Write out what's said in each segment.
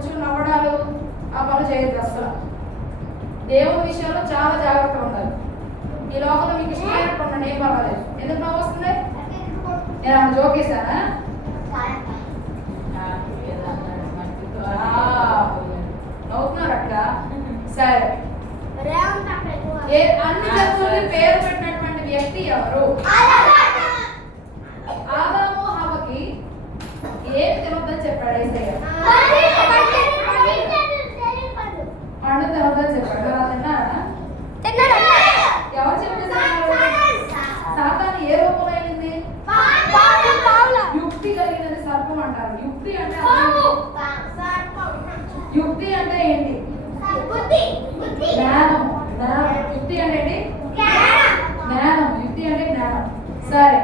కూర్చుని నవ్వడాలు ఆ పనులు చేయొద్దు అసలు. దేవుని విషయంలో చాలా జాగ్రత్తగా ఉండాలి. ఈ లోకంలో మీకు ఇష్టమైనట్టు ఉండండి, ఏం పర్వాలేదు. ఎందుకు నవ్వు వస్తుంది? నేను అన్న జోకేశానా? నవ్వుతున్నారు అక్క. సరే, అన్ని జంతువులకి పేరు పెట్టినటువంటి వ్యక్తి ఎవరు? ఆదాము హవ్వకి ఏమి తినొద్దని చెప్పాడు యేసయ్య? పండు తినొద్దని చెప్పాడు. తిన్నారా? ఎవరు చెప్పేసారు? సాతాను ఏ రూపంలో అయింది? యుక్తి కలిగినది సర్పం అంటారు. యుక్తి అంటే ఏంటి? జ్ఞానం. యుక్తి అంటే ఏంటి? జ్ఞానం. యుక్తి అంటే జ్ఞానం. సరే,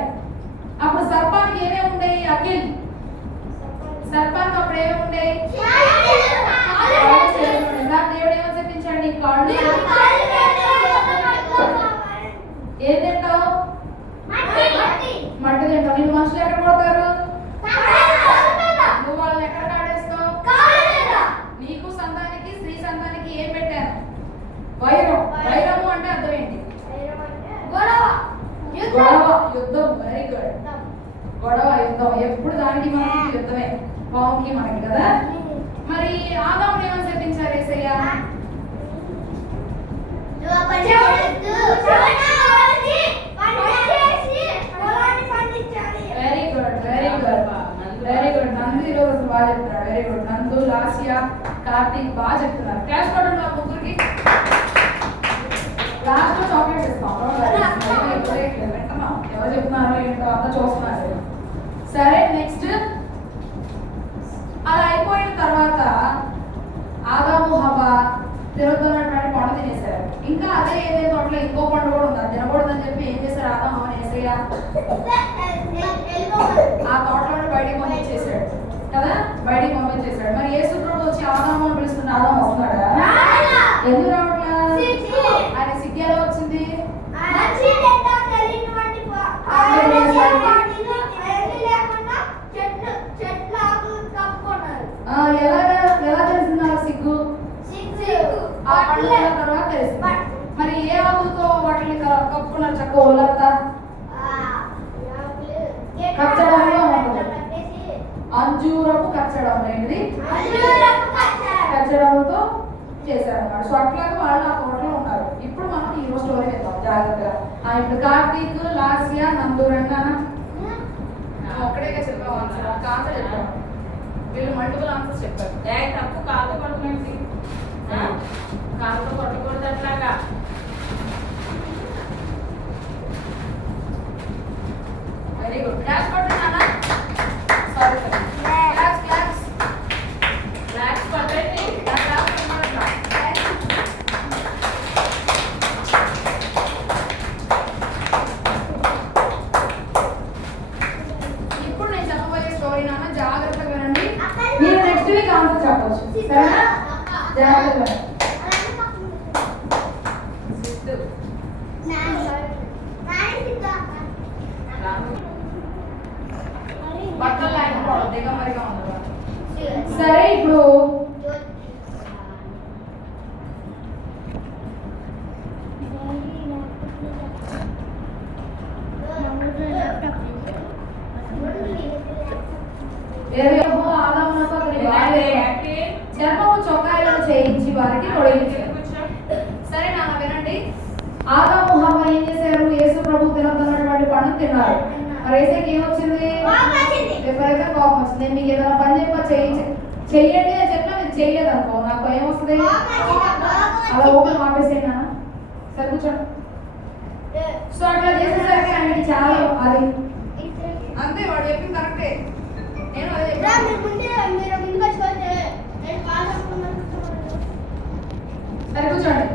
అప్పుడు సర్పానికి ఏమేమి ఉండేవి? అఖిల్, సర్పానికి అప్పుడు ఏమేమి ఉండేవి? దేవుడు ఏమని చెప్పించాడు? కాళ్ళు ఏం తింటావు? మట్టి తింటావు. నేను మనుషులు ఎక్కడ కొడతారు? నువ్వు వాళ్ళని ఎక్కడ కాడేస్తావు? నీకు సంతానికి స్త్రీ సంతానికి ఏం పెట్టాను? వైరం. వైరము అంటే అర్థం ఏంటి? గొడవ, యుద్ధం. Very good. గొడవ, యుద్ధం. ఎప్పుడు దానికి మనకి యుద్ధమే, పావుకి మనకి కదా. మరి ఆదాము ఏమని చెప్పించారు యేసయ్య? Very good, very good, very good. Nandu ఈరోజు బాగా చెప్తున్నాడు. Very good. నందు, లాసియా, కార్తీక్ బాగా చెప్తున్నారు. క్లాస్ కొట్టండి ఆ ముగ్గురికి. లాస్ట్ లో చాక్లెట్ ఇస్తాం. ఎవరు చెప్తున్నారో ఏంటో అంతా చూస్తున్నారు. సరే, నెక్స్ట్. అలా అయిపోయిన తర్వాత ఆదాము హవ్వ తినొద్దన్నటువంటి పండు తినేశారు. ఇంకా అదే ఏదైతే తోటలో ఇంకో పండు కూడా ఉంది, అది తినకూడదని చెప్పి ఏం చేశారు? ఆదాము హవ్వని యేసయ్య ఆ తోటలో బయటికి పంపించేశాడు కదా. బయటికి పంపించేశాడు. మరి యేసు ప్రభు వచ్చి ఆదాము అని పిలుస్తున్న ఆదాము వస్తున్నాడా? ఎందుకు రావట్లా? ఆయన సిగ్గు ఎలా వచ్చింది? ఎలా తెలిసింది ఆ సిగ్గు? ఆ పండ్ల తర్వాత తెలిసింది. మరి ఏ ఆకులతో వాటిని కప్పుకున్నారు? చక్క ఒళ్ళంతా కచ్చడంలో ఉంటుంది. అంజూరపు కచ్చడం అనేది కచ్చడంతో చేశారు అన్నమాట. సో అట్లాగా వాళ్ళు ఆ తోటలో ఉన్నారు. ఇప్పుడు మనం ఈ స్టోరీ వెళ్తాం జాగ్రత్తగా. ఇప్పుడు కార్తీక్, లాసియా, నందు అన్నానా? ఒక్కడేగా చెప్పావు ఆన్సర్. ఒక ఆన్సర్ చెప్పాము, వీళ్ళు మల్టిపుల్ ఆన్సర్స్ చెప్పారు. తప్పు కాదు పడుతుంది, కాలుతో కొట్టకూడదు అట్లాగా. Very good. క్లాస్ కొట్టండి. Sorry sir, class class class కొట్టండి. ఇప్పుడు నేను చెప్పబోయే స్టోరీ నాన్న జాగ్రత్తగా వినండి. మీరు నెక్స్ట్ వీక్ ఆన్సర్ చెప్పవచ్చు, సరేనా? జాగ్రత్తగా. బట్టలు అయిపోవడం దిగమరిగా ఉండదు. సరే, ఇప్పుడు చర్మము చొక్కాయలను చేయించి వారికి తొడిగించారు. సరే నాన్న వినండి. ఆదాము హవ్వ ఏం చేశారు? యేసు ప్రభు తినొద్దన్నటువంటి పండు తిన్నారు. మరి యేసుకి ఏమొచ్చింది? విపరీతంగా కోపం వచ్చింది. నేను మీకు ఏదైనా పని చెయ్యండి అని చెప్పినా మీరు చెయ్యలేదు అనుకో, నాకు ఏమొస్తుంది? అలా ఓపెన్ ఆపేసేనా? సరే కూర్చోండి. సో అట్లా చేసేసరికి ఆయనకి చాలా అది అంతే. వాడు చెప్పింది కరెక్టే. నేను అదే సరే కూర్చోండి,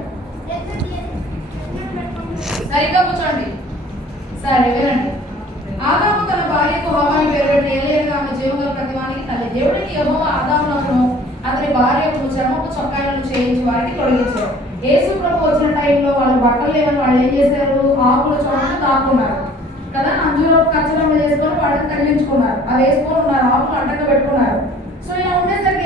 సరిగ్గా కూర్చోండి. సరే వినండి. ఆదాము తన భార్యకు హవ్వని పేరు పెట్టి ఏలియనగా ఆమె జీవగల ప్రతివానికి తల్లి. దేవుడికి యెహోవా ఆదామునకును అతని భార్యకు చర్మపు చొక్కాయలను చేయించి వారికి తొలగించారు. యేసు ప్రభు వచ్చిన టైంలో వాళ్ళు బట్టలు లేవని వాళ్ళు ఏం చేశారు? ఆకుల చోట దాక్కున్నారు కదా. అంజూరపు కచ్చడం చేసుకొని వాటిని తగిలించుకున్నారు. అవి వేసుకొని ఉన్నారు, ఆకులు అడ్డంగా పెట్టుకున్నారు. సో ఇలా ఉండేసరికి